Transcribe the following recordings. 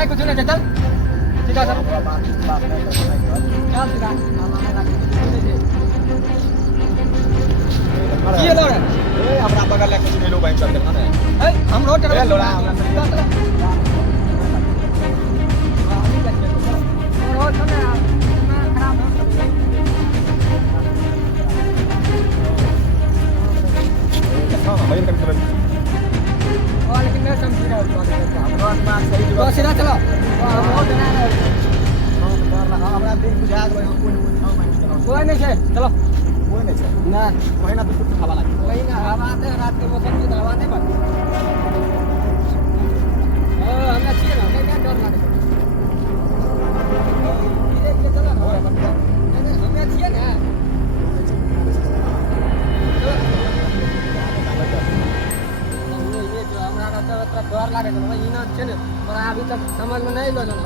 ए कुछ नहीं चल सीधा चल बात नहीं करना चल सीधा ये लो रे ए हमरा बगल कुछ नहीं लो भाई चल देखना है ए हम रोड चल लोड़ा हमरा रोड चल खराब हां भाई कर चल और लेकिन मैं समझ रहा हूं हमरा बात सही तो सीधा चलो रोड ना हमरा देख बुझा गए हम कोई नहीं है चलो कोई नहीं है ना कोई ना तो कुछ हवा लगे वही ना हवा आते रात के मौसम की हवा नहीं बन हमें अच्छी है ना हमें क्या डर लगे धीरे धीरे चलो ना हमें अच्छी है ना ये जो हमारा तो डर लगे तो वही ना अच्छे ने पर अभी तक समझ में नहीं लो ना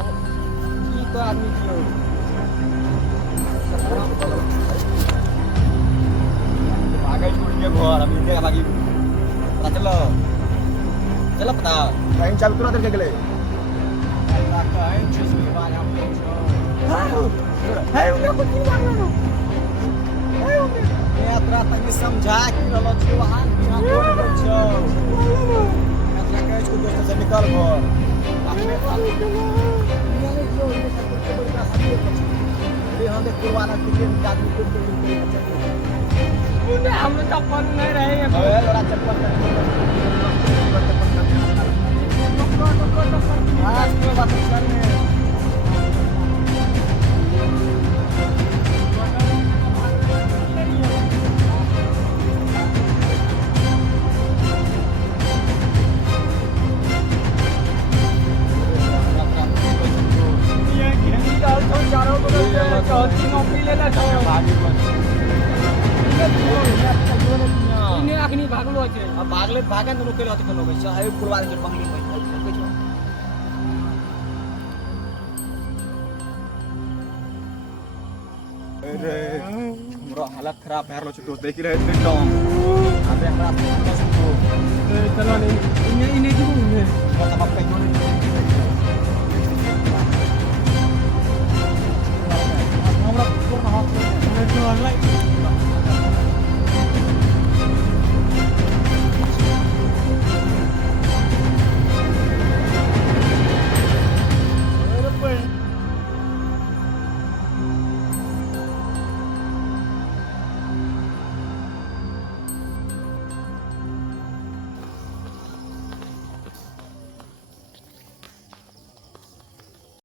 ये तो आदमी क्यों आगे छोड़ के घर हम इंडिया भागी पता चलो पता कहीं चाबी तुरंत देख ले अल्लाह का है चीज के बारे हम लोग है उन्हें कुछ नहीं मालूम है उन्हें मैं अतरा तक समझा कि रलो छी वहां बिना बोल छो मैं अतरा कहे को दोस्त से निकल घर अपने ये हम देख पुरवाना टिकट आदमी को उन्हें हम लोग चप्पल नहीं रहे हैं अरे लड़ा चप्पल आज की बात करने ये घिरनी डाल तो चारों को चौथी नौकरी लेना चाहिए इन्हें अग्नि भागलो છે अब भागले भागन तो लोग होते लोग है है पुरवान के पकड़ी में अरे हमरा हालत खराब है रो छो देख रहे थे तो अबे हमरा